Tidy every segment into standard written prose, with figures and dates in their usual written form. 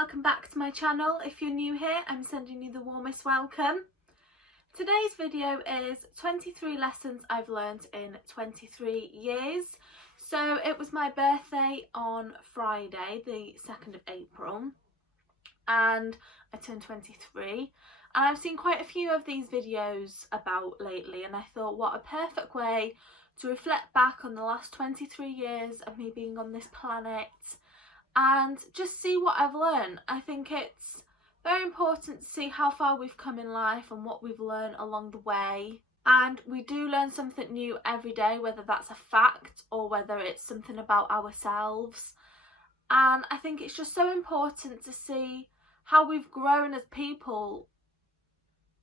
welcome back to my channel. If you're new here, I'm sending you the warmest welcome. Today's video is 23 lessons I've learned in 23 years. So it was my birthday on Friday, the 2nd of April, and I turned 23. And I've seen quite a few of these videos about lately, and I thought what a perfect way to reflect back on the last 23 years of me being on this planet and just see what I've learned. I think it's very important to see how far we've come in life and what we've learned along the way. And we do learn something new every day, whether that's a fact or whether it's something about ourselves. And I think it's just so important to see how we've grown as people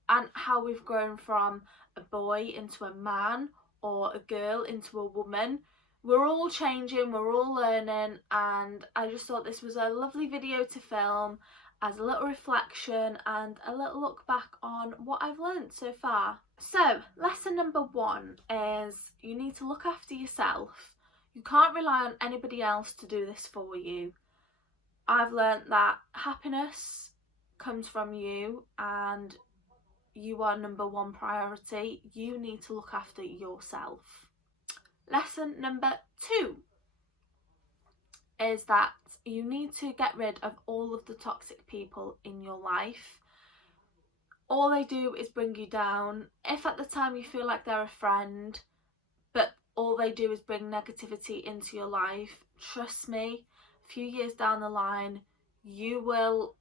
and how we've grown from a boy into a man or a girl into a woman. We're all changing, we're all learning, and I just thought this was a lovely video to film as a little reflection and a little look back on what I've learned so far. So, lesson number 1 is you need to look after yourself. You can't rely on anybody else to do this for you. I've learned that happiness comes from you and you are number 1 priority. You need to look after yourself. Lesson number 2 is that you need to get rid of all of the toxic people in your life. All they do is bring you down. If at the time you feel like they're a friend, but all they do is bring negativity into your life, trust me, a few years down the line, you will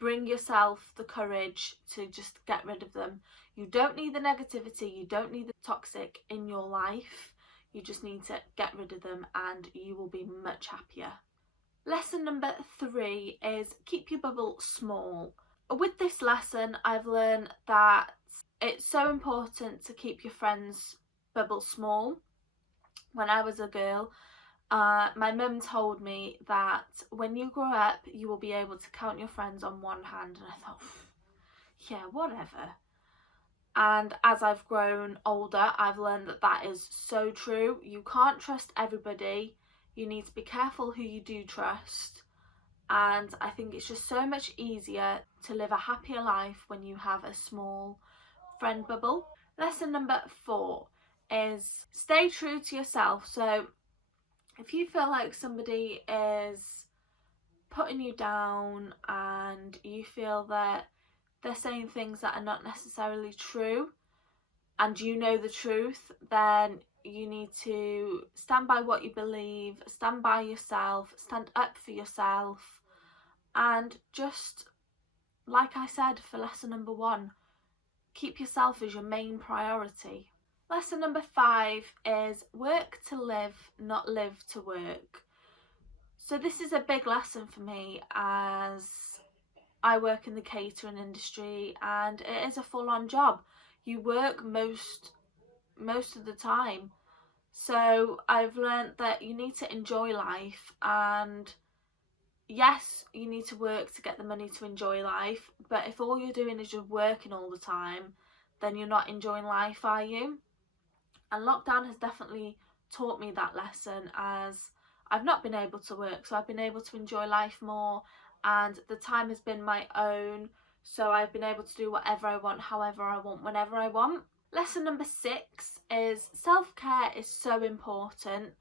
bring yourself the courage to just get rid of them. You don't need the negativity, you don't need the toxic in your life. You just need to get rid of them and you will be much happier. Lesson number 3 is keep your bubble small. With this lesson, I've learned that it's so important to keep your friends' bubble small. When I was a girl, my mum told me that when you grow up you will be able to count your friends on one hand, and I thought, yeah, whatever. And as I've grown older, I've learned that that is so true. You can't trust everybody. You need to be careful who you do trust, and I think it's just so much easier to live a happier life when you have a small friend bubble. Lesson number 4 is stay true to yourself. So if you feel like somebody is putting you down and you feel that they're saying things that are not necessarily true and you know the truth, then you need to stand by what you believe, stand by yourself, stand up for yourself, and just, like I said for lesson number 1, keep yourself as your main priority. Lesson number 5 is work to live, not live to work. So this is a big lesson for me as I work in the catering industry and it is a full-on job. You work most of the time. So I've learned that you need to enjoy life, and yes, you need to work to get the money to enjoy life, but if all you're doing is just working all the time, then you're not enjoying life, are you? And lockdown has definitely taught me that lesson, as I've not been able to work, so I've been able to enjoy life more, and the time has been my own, so I've been able to do whatever I want, however I want, whenever I want. Lesson number 6 is self-care is so important.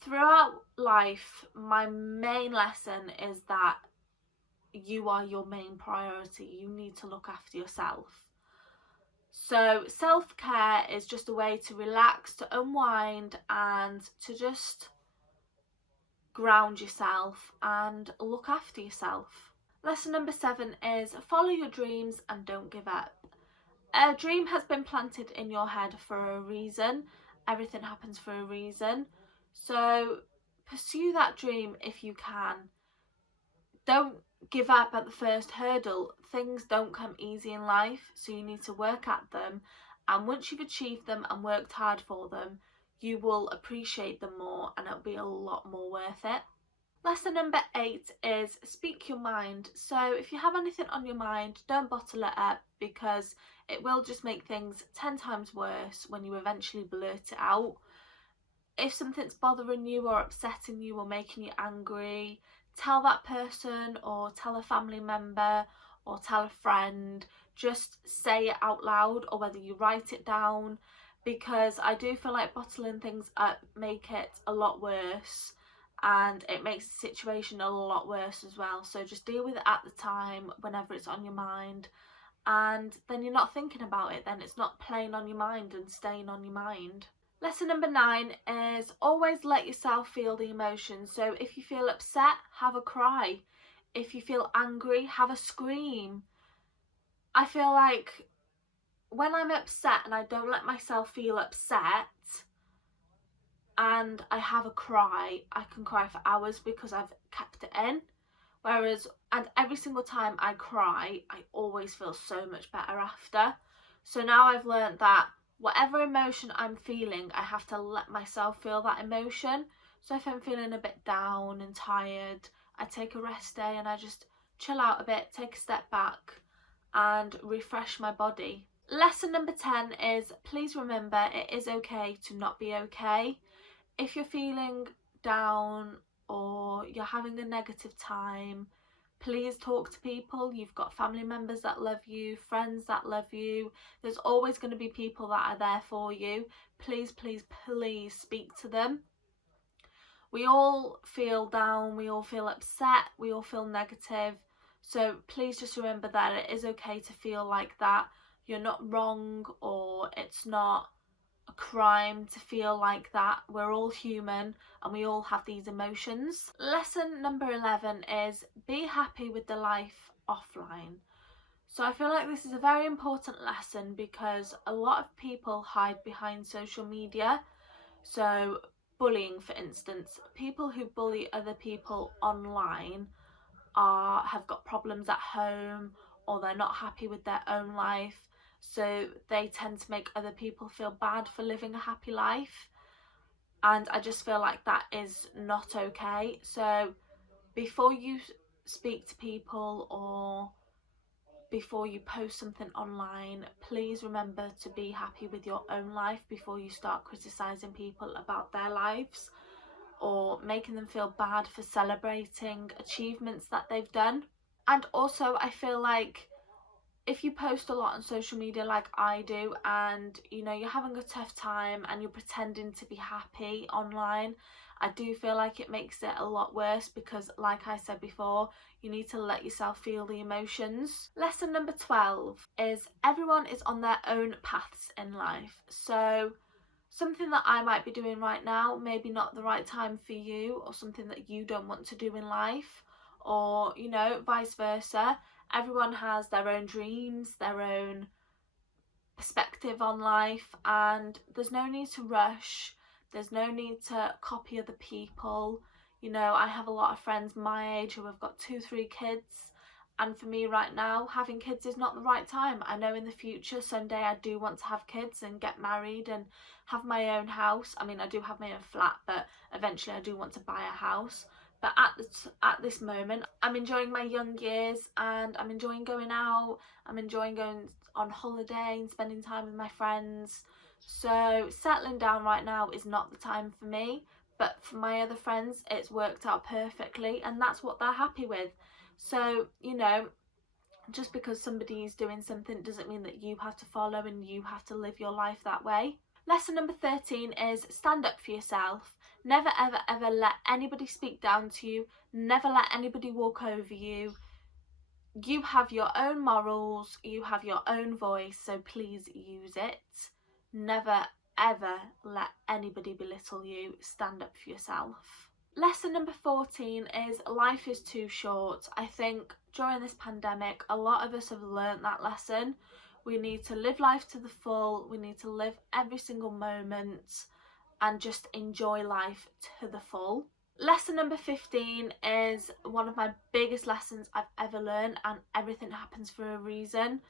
Throughout life, my main lesson is that you are your main priority. You need to look after yourself. So self-care is just a way to relax, to unwind, and to just ground yourself and look after yourself. Lesson number 7 is follow your dreams and don't give up. A dream has been planted in your head for a reason. Everything happens for a reason. So pursue that dream if you can. Don't give up at the first hurdle. Things don't come easy in life, so you need to work at them, and once you've achieved them and worked hard for them, you will appreciate them more and it'll be a lot more worth it. Lesson number 8 is speak your mind. So if you have anything on your mind, don't bottle it up, because it will just make things 10 times worse when you eventually blurt it out. If something's bothering you or upsetting you or making you angry, tell that person or tell a family member or tell a friend. Just say it out loud, or whether you write it down, because I do feel like bottling things up make it a lot worse, and it makes the situation a lot worse as well. So just deal with it at the time whenever it's on your mind, and then you're not thinking about it, then it's not playing on your mind and staying on your mind. Lesson number 9 is always let yourself feel the emotions. So if you feel upset, have a cry. If you feel angry, have a scream. I feel like when I'm upset and I don't let myself feel upset and I have a cry, I can cry for hours because I've kept it in. And every single time I cry, I always feel so much better after. So now I've learned that whatever emotion I'm feeling, I have to let myself feel that emotion. So if I'm feeling a bit down and tired, I take a rest day and I just chill out a bit, take a step back and refresh my body. Lesson number 10 is please remember it is okay to not be okay. If you're feeling down or you're having a negative time, please talk to people. You've got family members that love you, friends that love you. There's always going to be people that are there for you. Please, please, please speak to them. We all feel down, we all feel upset, we all feel negative. So please just remember that it is okay to feel like that. You're not wrong, or it's not a crime to feel like that. We're all human and we all have these emotions. Lesson number 11 is be happy with the life offline. So I feel like this is a very important lesson because a lot of people hide behind social media. So bullying, for instance, people who bully other people online have got problems at home, or they're not happy with their own life, so they tend to make other people feel bad for living a happy life, and I just feel like that is not okay. So before you speak to people or before you post something online, please remember to be happy with your own life before you start criticizing people about their lives or making them feel bad for celebrating achievements that they've done. And also I feel like if you post a lot on social media like I do, and you know you're having a tough time and you're pretending to be happy online, I do feel like it makes it a lot worse, because like I said before, you need to let yourself feel the emotions. Lesson number 12 is everyone is on their own paths in life. So something that I might be doing right now, maybe not the right time for you, or something that you don't want to do in life, or you know, vice versa. Everyone has their own dreams, their own perspective on life, and there's no need to rush. There's no need to copy other people. You know, I have a lot of friends my age who have got 2-3 kids, and for me right now, having kids is not the right time. I know in the future, someday I do want to have kids and get married and have my own house. I mean, I do have my own flat, but eventually I do want to buy a house. But at this moment, I'm enjoying my young years, and I'm enjoying going out. I'm enjoying going on holiday and spending time with my friends. So settling down right now is not the time for me, but for my other friends it's worked out perfectly, and that's what they're happy with. So you know, just because somebody's doing something doesn't mean that you have to follow and you have to live your life that way. Lesson number 13 is stand up for yourself. Never ever ever let anybody speak down to you. Never let anybody walk over you. You have your own morals, you have your own voice, so please use it. Never ever let anybody belittle you. Stand up for yourself. Lesson number 14 is life is too short. I think during this pandemic, a lot of us have learnt that lesson. We need to live life to the full. We need to live every single moment and just enjoy life to the full. Lesson number 15 is one of my biggest lessons I've ever learned, and everything happens for a reason.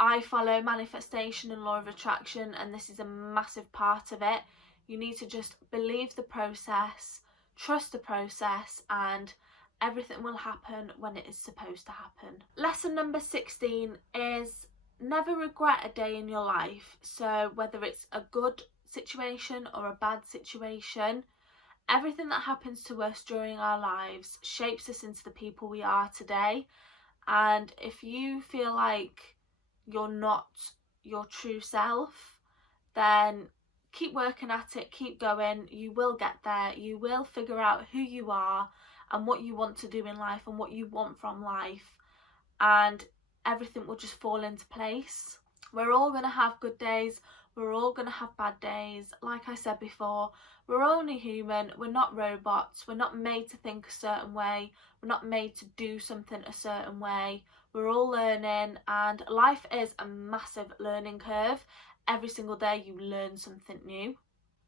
I follow manifestation and law of attraction, and this is a massive part of it. You need to just believe the process, trust the process, and everything will happen when it is supposed to happen. Lesson number 16 is never regret a day in your life. So whether it's a good situation or a bad situation, Everything that happens to us during our lives shapes us into the people we are today. And if you feel like you're not your true self, then keep working at it, keep going. You will get there. You will figure out who you are and what you want to do in life and what you want from life, and everything will just fall into place. We're all going to have good days, we're all going to have bad days. Like I said before, we're only human, we're not robots, we're not made to think a certain way, we're not made to do something a certain way. We're all learning, and life is a massive learning curve. Every single day you learn something new.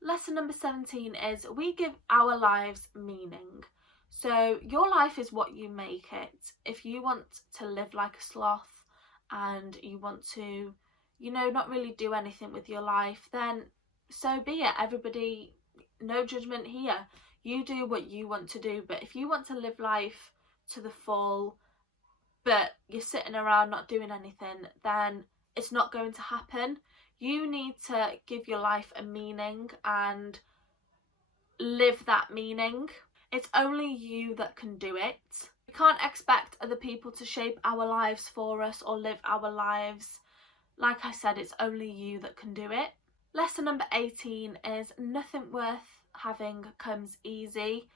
Lesson number 17 is we give our lives meaning. So your life is what you make it. If you want to live like a sloth and you want to, not really do anything with your life, then so be it. Everybody, no judgment here. You do what you want to do. But if you want to live life to the full, but you're sitting around not doing anything, then it's not going to happen. You need to give your life a meaning and live that meaning. It's only you that can do it. We can't expect other people to shape our lives for us or live our lives. Like I said, it's only you that can do it. Lesson number 18 is nothing worth having comes easy.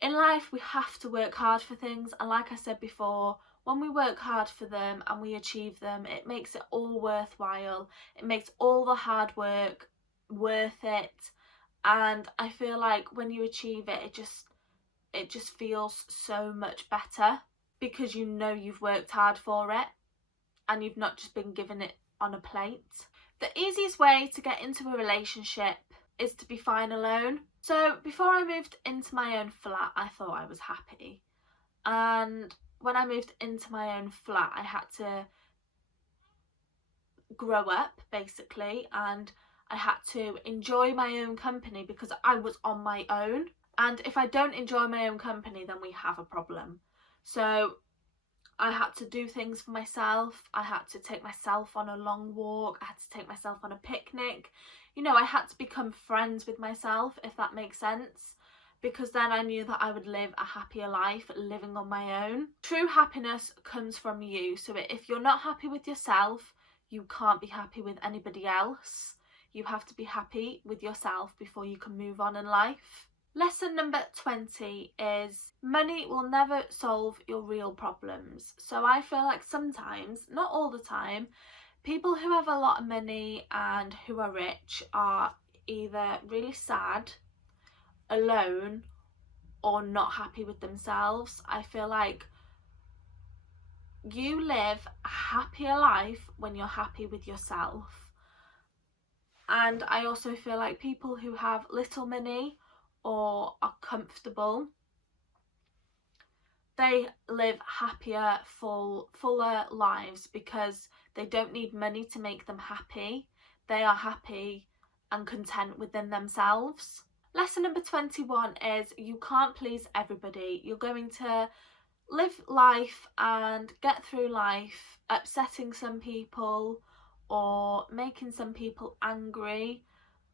In life, we have to work hard for things, and like I said before, when we work hard for them and we achieve them, it makes it all worthwhile. It makes all the hard work worth it. And I feel like when you achieve it, it just feels so much better, because you know you've worked hard for it and you've not just been given it on a plate. The easiest way to get into a relationship is to be fine alone. So before I moved into my own flat, I thought I was happy. And when I moved into my own flat, I had to grow up, basically, and I had to enjoy my own company because I was on my own. And if I don't enjoy my own company, then we have a problem. So I had to do things for myself. I had to take myself on a long walk. I had to take myself on a picnic. I had to become friends with myself, if that makes sense, because then I knew that I would live a happier life living on my own. True happiness comes from you. So if you're not happy with yourself, you can't be happy with anybody else. You have to be happy with yourself before you can move on in life. Lesson number 20 is money will never solve your real problems. So I feel like sometimes, not all the time, people who have a lot of money and who are rich are either really sad, alone, or not happy with themselves. I feel like you live a happier life when you're happy with yourself. And I also feel like people who have little money or are comfortable, they live happier, fuller lives because they don't need money to make them happy. They are happy and content within themselves. Lesson number 21 is you can't please everybody. You're going to live life and get through life upsetting some people or making some people angry.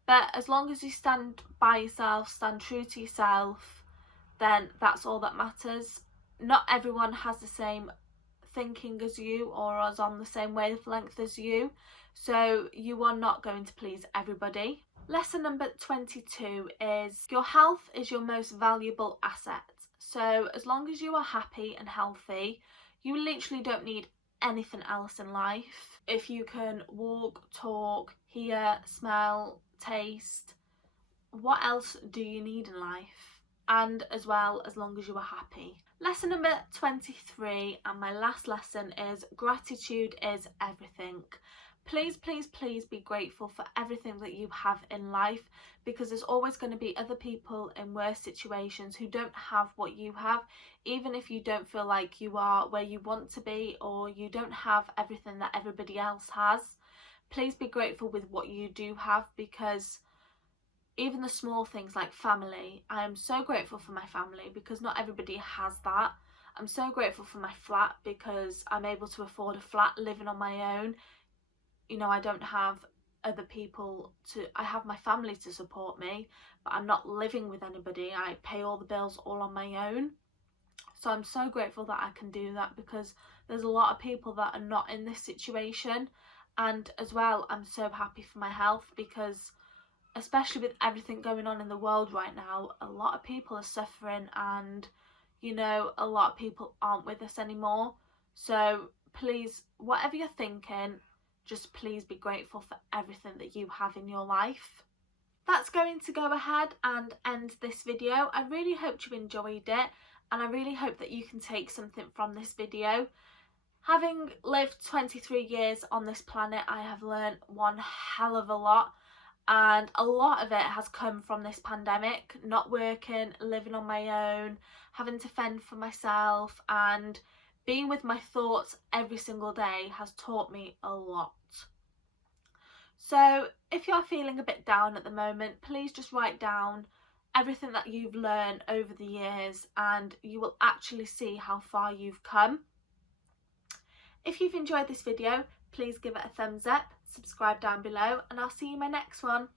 But as long as you stand by yourself, stand true to yourself, then that's all that matters. Not everyone has the same thinking as you or is on the same wavelength as you, so you are not going to please everybody. Lesson number 22 is your health is your most valuable asset. So as long as you are happy and healthy, you literally don't need anything else in life. If you can walk, talk, hear, smell, taste, what else do you need in life? And as well, as long as you are happy. Lesson number 23, and my last lesson, is gratitude is everything. Please, please, please be grateful for everything that you have in life, because there's always going to be other people in worse situations who don't have what you have, even if you don't feel like you are where you want to be or you don't have everything that everybody else has. Please be grateful with what you do have, because even the small things like family, I am so grateful for my family because not everybody has that. I'm so grateful for my flat because I'm able to afford a flat living on my own. I don't have other people I have my family to support me, but I'm not living with anybody. I pay all the bills all on my own. So I'm so grateful that I can do that, because there's a lot of people that are not in this situation. And as well, I'm so happy for my health, because especially with everything going on in the world right now, a lot of people are suffering, and you know, a lot of people aren't with us anymore. So please, whatever you're thinking, just please be grateful for everything that you have in your life. That's going to go ahead and end this video. I really hope you enjoyed it, and I really hope that you can take something from this video. Having lived 23 years on this planet, I have learned one hell of a lot, and a lot of it has come from this pandemic. Not working, living on my own, having to fend for myself, and being with my thoughts every single day has taught me a lot. So if you're feeling a bit down at the moment, please just write down everything that you've learned over the years, and you will actually see how far you've come. If you've enjoyed this video, please give it a thumbs up, subscribe down below, and I'll see you in my next one.